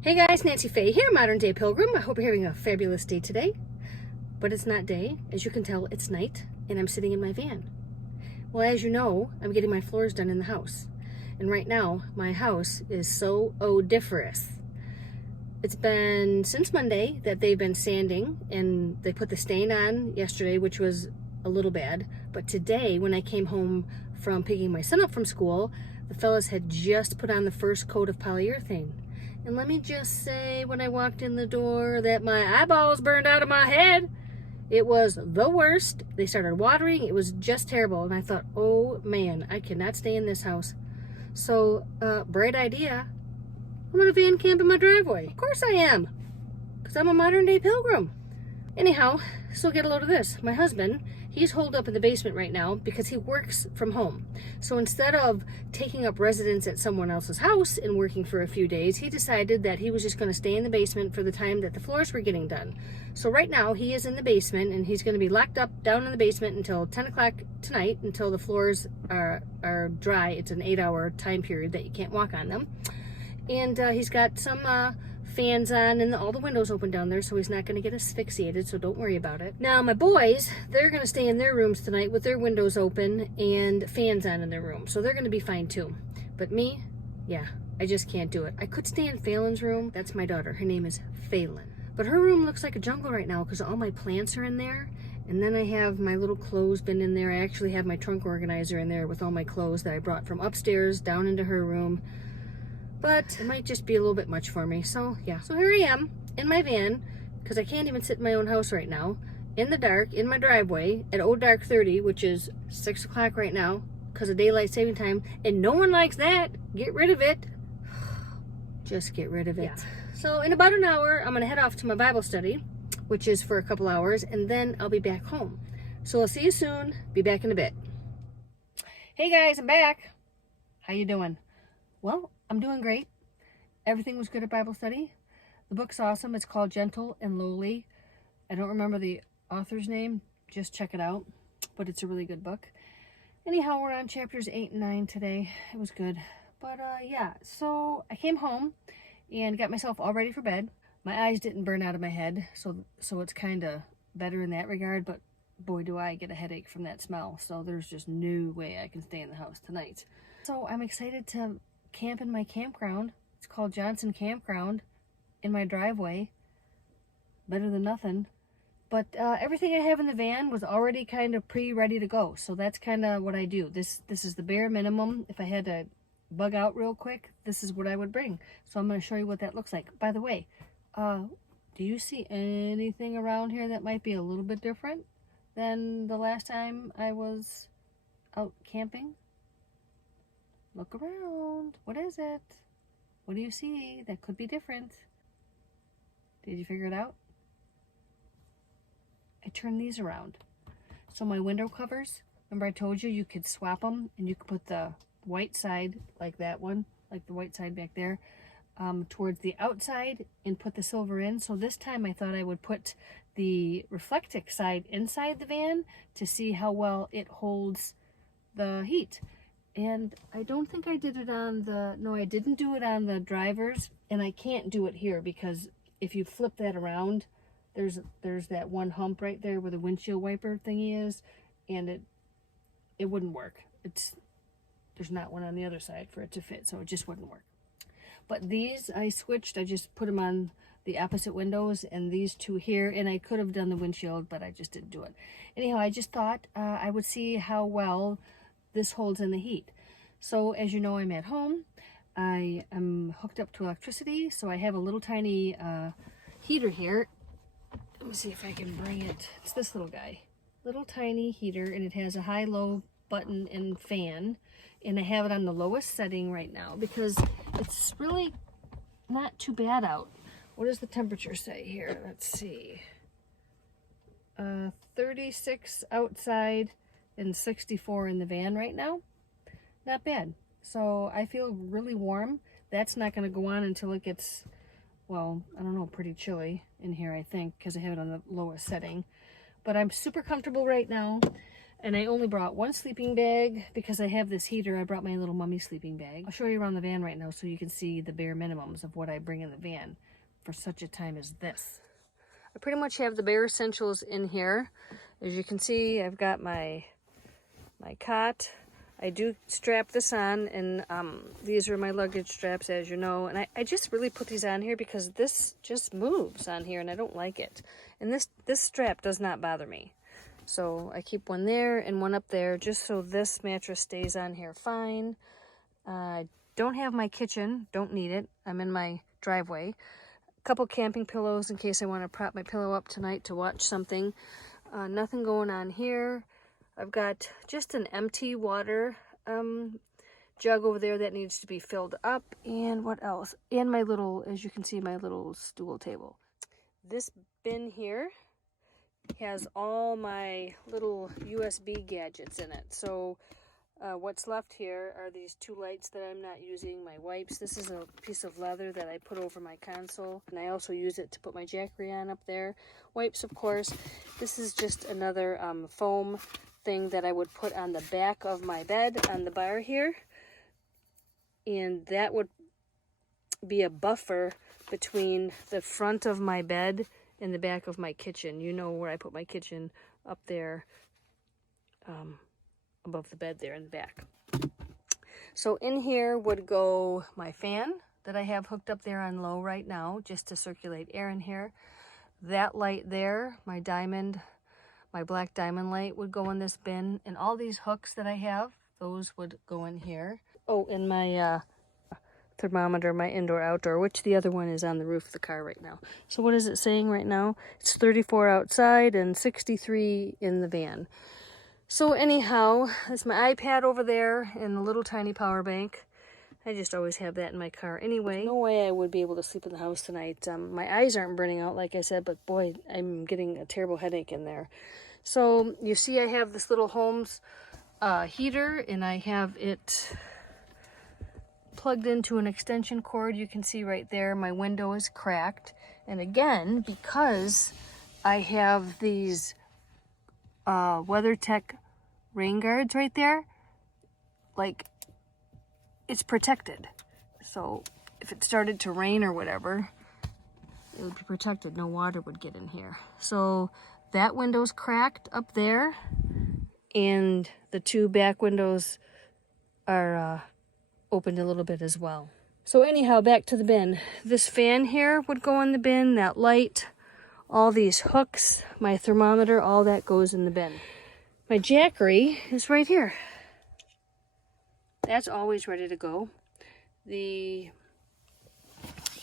Hey guys, Nancy Faye here, Modern Day Pilgrim. I hope you're having a fabulous day today. But it's not day. As you can tell, it's night, and I'm sitting in my van. Well, as you know, I'm getting my floors done in the house. And right now, my house is so odoriferous. It's been since Monday that they've been sanding, and they put the stain on yesterday, which was a little bad. But today, when I came home from picking my son up from school, the fellas had just put on the first coat of polyurethane. And let me just say, when I walked in the door, that my eyeballs burned out of my head. It was the worst. They started watering. It was just terrible. And I thought, oh man, I cannot stay in this house. So, bright idea. I'm gonna van camp in my driveway. Of course I am, because I'm a modern day pilgrim. Anyhow, so get a load of this. My husband, he's holed up in the basement right now because he works from home. So instead of taking up residence at someone else's house and working for a few days, he decided that he was just going to stay in the basement for the time that the floors were getting done. So right now he is in the basement, and he's going to be locked up down in the basement until 10 o'clock tonight, until the floors are dry. It's an 8-hour time period that you can't walk on them. And he's got some fans on and all the windows open down there, so he's not going to get asphyxiated, so don't worry about it. Now my boys, they're going to stay in their rooms tonight with their windows open and fans on in their room, so they're going to be fine too. But me, yeah, I just can't do it. I could stay in Phelan's room. That's my daughter. Her name is Phelan. But her room looks like a jungle right now because all my plants are in there. And then I have my little clothes bin in there. I actually have my trunk organizer in there with all my clothes that I brought from upstairs down into her room. But it might just be a little bit much for me. So yeah, so here I am in my van, because I can't even sit in my own house right now, in the dark, in my driveway at dark 30, which is 6 o'clock right now because of daylight saving time, and no one likes that. Get rid of it. Just get rid of it. Yeah. So in about an hour, I'm gonna head off to my Bible study, which is for a couple hours, and then I'll be back home. So I'll see you soon. Be back in a bit. Hey guys, I'm back. How you doing? Well, I'm doing great. Everything was good at Bible study. The book's awesome. It's called Gentle and Lowly. I don't remember the author's name. Just check it out. But it's a really good book. Anyhow, we're on chapters 8 and 9 today. It was good. But yeah, so I came home and got myself all ready for bed. My eyes didn't burn out of my head, so it's kind of better in that regard. But boy, do I get a headache from that smell. So there's just no way I can stay in the house tonight. So I'm excited to camp in my campground. It's called Johnson Campground, in my driveway. Better than nothing. But everything I have in the van was already kind of pre-ready to go, so that's kind of what I do. This is the bare minimum. If I had to bug out real quick, this is what I would bring. So I'm going to show you what that looks like. By the way, do you see anything around here that might be a little bit different than the last time I was out camping? Look around. What is it? What do you see that could be different? Did you figure it out? I turned these around. So my window covers, remember I told you could swap them, and you could put the white side, like that one, like the white side back there, towards the outside and put the silver in. So this time I thought I would put the reflective side inside the van to see how well it holds the heat. And I don't think I did it on the, no, I didn't do it on the drivers, and I can't do it here because if you flip that around, there's that one hump right there where the windshield wiper thingy is, and it wouldn't work. There's not one on the other side for it to fit, so it just wouldn't work. But these I switched. I just put them on the opposite windows, and these two here, and I could have done the windshield, but I just didn't do it. Anyhow, I just thought I would see how well this holds in the heat. So as you know, I'm at home. I am hooked up to electricity, so I have a little tiny heater here. Let me see if I can bring it. It's this little guy. Little tiny heater, and it has a high-low button and fan, and I have it on the lowest setting right now because it's really not too bad out. What does the temperature say here? Let's see. 36 outside and 64 in the van right now. Not bad. So I feel really warm. That's not going to go on until it gets, well, I don't know, pretty chilly in here, I think, because I have it on the lowest setting. But I'm super comfortable right now. And I only brought one sleeping bag because I have this heater. I brought my little mummy sleeping bag. I'll show you around the van right now so you can see the bare minimums of what I bring in the van for such a time as this. I pretty much have the bare essentials in here. As you can see, I've got my cot. I do strap this on, and these are my luggage straps, as you know. And I just really put these on here because this just moves on here, and I don't like it. And this strap does not bother me. So I keep one there and one up there just so this mattress stays on here fine. I don't have my kitchen, don't need it. I'm in my driveway. A couple camping pillows in case I want to prop my pillow up tonight to watch something. Nothing going on here. I've got just an empty water jug over there that needs to be filled up. And what else? And my little, as you can see, my little stool table. This bin here has all my little USB gadgets in it. So what's left here are these two lights that I'm not using, my wipes. This is a piece of leather that I put over my console, and I also use it to put my jackery on up there. Wipes, of course. This is just another foam thing that I would put on the back of my bed on the bar here, and that would be a buffer between the front of my bed and the back of my kitchen. You know where I put my kitchen, up there above the bed there in the back. So in here would go my fan that I have hooked up there on low right now just to circulate air in here. That light there, my black diamond light, would go in this bin, and all these hooks that I have, those would go in here. Oh, and my thermometer, my indoor outdoor, which the other one is on the roof of the car right now. So what is it saying right now? It's 34 outside and 63 in the van. So anyhow, there's my iPad over there and a little tiny power bank. I just always have that in my car anyway. No way I would be able to sleep in the house tonight. My eyes aren't burning out like I said, but boy, I'm getting a terrible headache in there. So you see I have this little Holmes heater, and I have it plugged into an extension cord. You can see right there my window is cracked. And again, because I have these WeatherTech rain guards right there, like, it's protected. So if it started to rain or whatever, it would be protected. No water would get in here. So that window's cracked up there, and the two back windows are opened a little bit as well. So anyhow, back to the bin. This fan here would go in the bin, that light, all these hooks, my thermometer, all that goes in the bin. My jackery is right here. That's always ready to go. The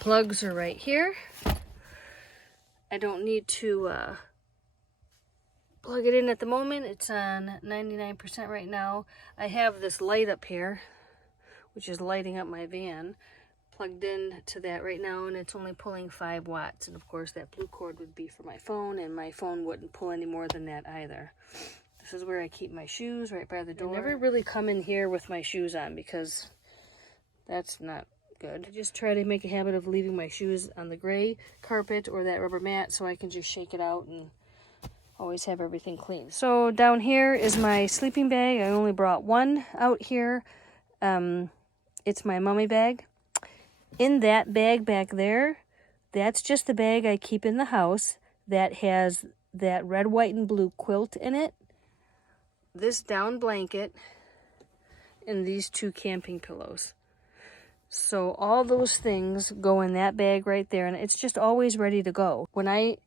plugs are right here. I don't need to plug it in at the moment. It's on 99% right now. I have this light up here, which is lighting up my van, plugged in to that right now, and it's only pulling 5 watts. And of course that blue cord would be for my phone, and my phone wouldn't pull any more than that either. This is where I keep my shoes, right by the door. I never really come in here with my shoes on because that's not good. I just try to make a habit of leaving my shoes on the gray carpet or that rubber mat so I can just shake it out and always have everything clean. So down here is my sleeping bag. I only brought one out here. It's my mummy bag. In that bag back there, that's just the bag I keep in the house that has that red, white, and blue quilt in it, this down blanket, and these 2 camping pillows. So all those things go in that bag right there, and it's just always ready to go. When I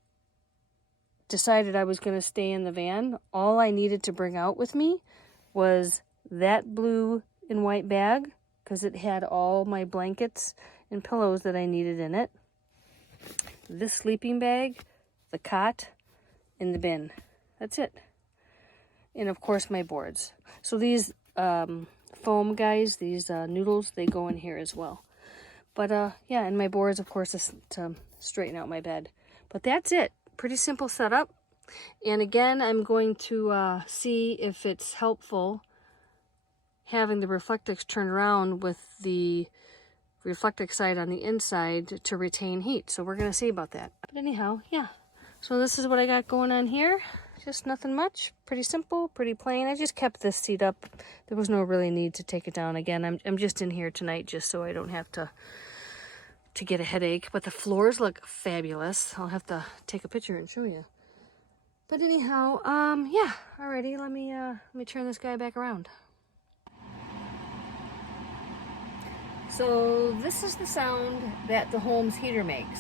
decided I was going to stay in the van, all I needed to bring out with me was that blue and white bag, because it had all my blankets and pillows that I needed in it, this sleeping bag, the cot, and the bin. That's it. And of course my boards. So these foam guys, these noodles, they go in here as well. But yeah, and my boards, of course, is to straighten out my bed. But that's it. Pretty simple setup. And again, I'm going to see if it's helpful having the Reflectix turn around with the Reflectix side on the inside to retain heat. So we're going to see about that. But anyhow, yeah. So this is what I got going on here. just nothing much. Pretty simple, pretty plain. I just kept this seat up. There was no really need to take it down. Again, I'm just in here tonight just so I don't have to get a headache. But the floors look fabulous. I'll have to take a picture and show you. But anyhow, yeah. Alrighty, let me turn this guy back around. So this is the sound that the home's heater makes,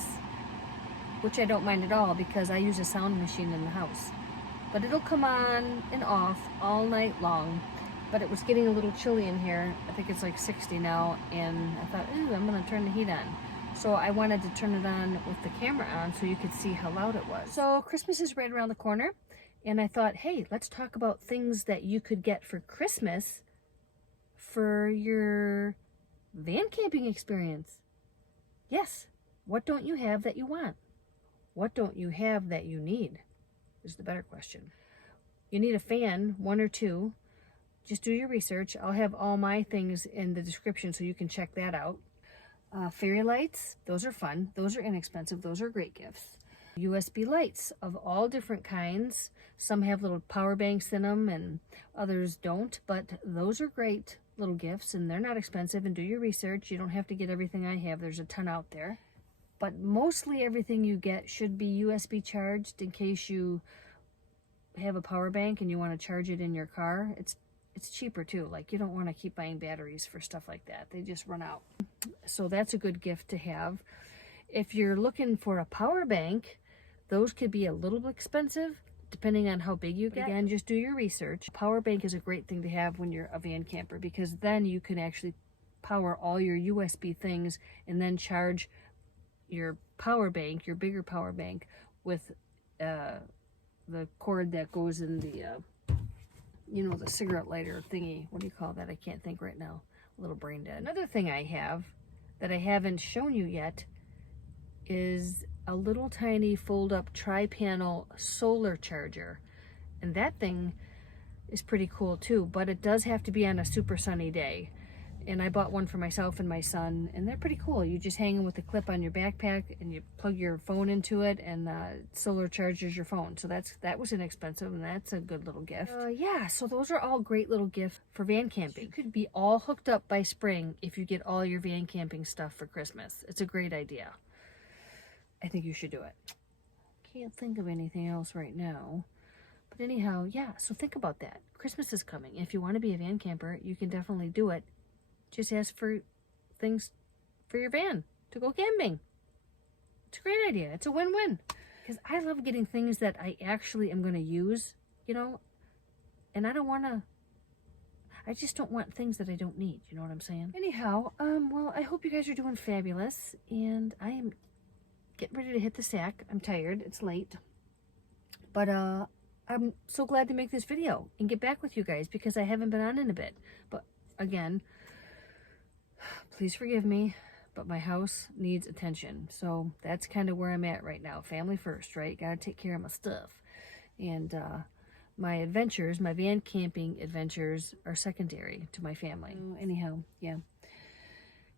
which I don't mind at all because I use a sound machine in the house. But it'll come on and off all night long. But it was getting a little chilly in here. I think it's like 60 now, and I thought, ooh, I'm gonna turn the heat on. So I wanted to turn it on with the camera on so you could see how loud it was. So Christmas is right around the corner, and I thought, hey, let's talk about things that you could get for Christmas for your van camping experience. Yes, what don't you have that you want? What don't you have that you need is the better question. You need a fan, 1 or 2. Just do your research. I'll have all my things in the description so you can check that out. Fairy lights, those are fun. Those are inexpensive. Those are great gifts. USB lights of all different kinds. Some have little power banks in them and others don't, but those are great little gifts and they're not expensive. And do your research. You don't have to get everything I have. There's a ton out there. But mostly everything you get should be USB charged in case you have a power bank and you want to charge it in your car. It's cheaper too. Like, you don't want to keep buying batteries for stuff like that. They just run out. So that's a good gift to have. If you're looking for a power bank, those could be a little expensive depending on how big you get. Again, just do your research. Power bank is a great thing to have when you're a van camper because then you can actually power all your USB things and then charge your power bank, your bigger power bank, with the cord that goes in the you know, the cigarette lighter thingy. What do you call that? I can't think right now. A little brain dead. Another thing I have that I haven't shown you yet is a little tiny fold-up tri-panel solar charger. And that thing is pretty cool too, but it does have to be on a super sunny day. And I bought one for myself and my son, and they're pretty cool. You just hang them with a clip on your backpack, and you plug your phone into it, and solar charges your phone. So that was inexpensive, and that's a good little gift. Yeah, so those are all great little gifts for van camping. You could be all hooked up by spring if you get all your van camping stuff for Christmas. It's a great idea. I think you should do it. Can't think of anything else right now. But anyhow, yeah, so think about that. Christmas is coming. If you want to be a van camper, you can definitely do it. Just ask for things for your van to go camping. It's a great idea. It's a win-win. Because I love getting things that I actually am going to use, you know, and I just don't want things that I don't need. You know what I'm saying? Anyhow, well, I hope you guys are doing fabulous, and I am getting ready to hit the sack. I'm tired. It's late. But I'm so glad to make this video and get back with you guys because I haven't been on in a bit. But again, please forgive me, but my house needs attention. So that's kind of where I'm at right now. Family first, right? Gotta take care of my stuff. And my adventures, my van camping adventures, are secondary to my family. Anyhow, yeah.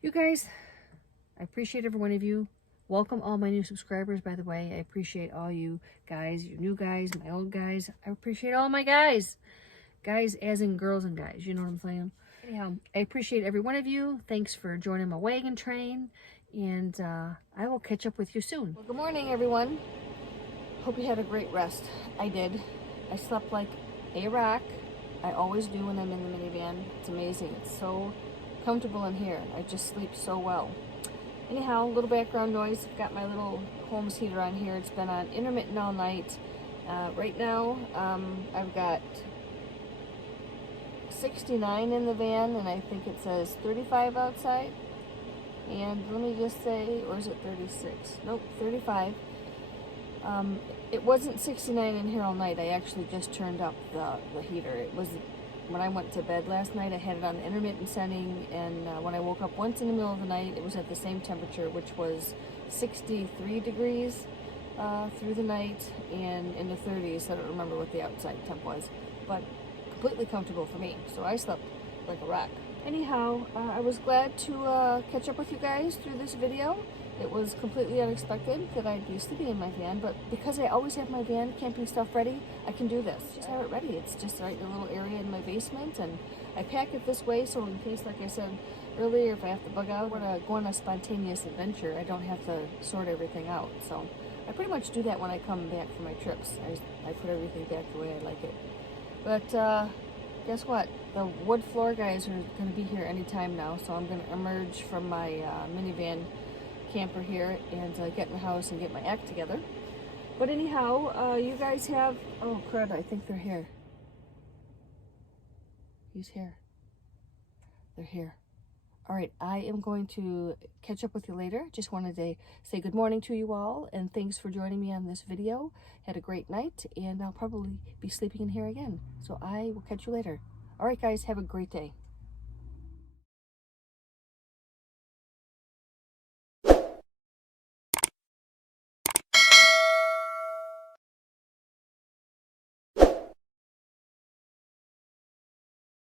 You guys, I appreciate every one of you. Welcome all my new subscribers, by the way. I appreciate all you guys, you new guys, my old guys. I appreciate all my guys. Guys as in girls and guys, you know what I'm saying? Anyhow, I appreciate every one of you. Thanks for joining my wagon train, and I will catch up with you soon. Well, good morning, everyone. Hope you had a great rest. I did. I slept like a rock. I always do when I'm in the minivan. It's amazing. It's so comfortable in here. I just sleep so well. Anyhow, a little background noise. I've got my little Holmes heater on here. It's been on intermittent all night. Right now, I've got 69 in the van, and I think it says 35 outside. And let me just say, or is it 36? Nope, 35. It wasn't 69 in here all night. I actually just turned up the heater. It was when I went to bed last night. I had it on the intermittent setting, and when I woke up once in the middle of the night, it was at the same temperature, which was 63 degrees through the night, and in the 30s. I don't remember what the outside temp was, but completely comfortable for me. So I slept like a rock. Anyhow, I was glad to catch up with you guys through this video, It was completely unexpected that I'd be sleeping in my van, but because I always have my van camping stuff ready, I can do this. Just have it ready. It's just right in a little area in my basement, and I pack it this way so in case, like I said earlier, if I have to bug out or to go on a spontaneous adventure, I don't have to sort everything out. So I pretty much do that when I come back from my trips. I put everything back the way I like it. But guess what? The wood floor guys are going to be here anytime now, so I'm going to emerge from my minivan camper here and get in the house and get my act together. But anyhow, you guys have, oh crud, I think they're here. He's here. They're here. All right, I am going to catch up with you later. Just wanted to say good morning to you all, and thanks for joining me on this video. Had a great night, and I'll probably be sleeping in here again. So I will catch you later. All right, guys, have a great day.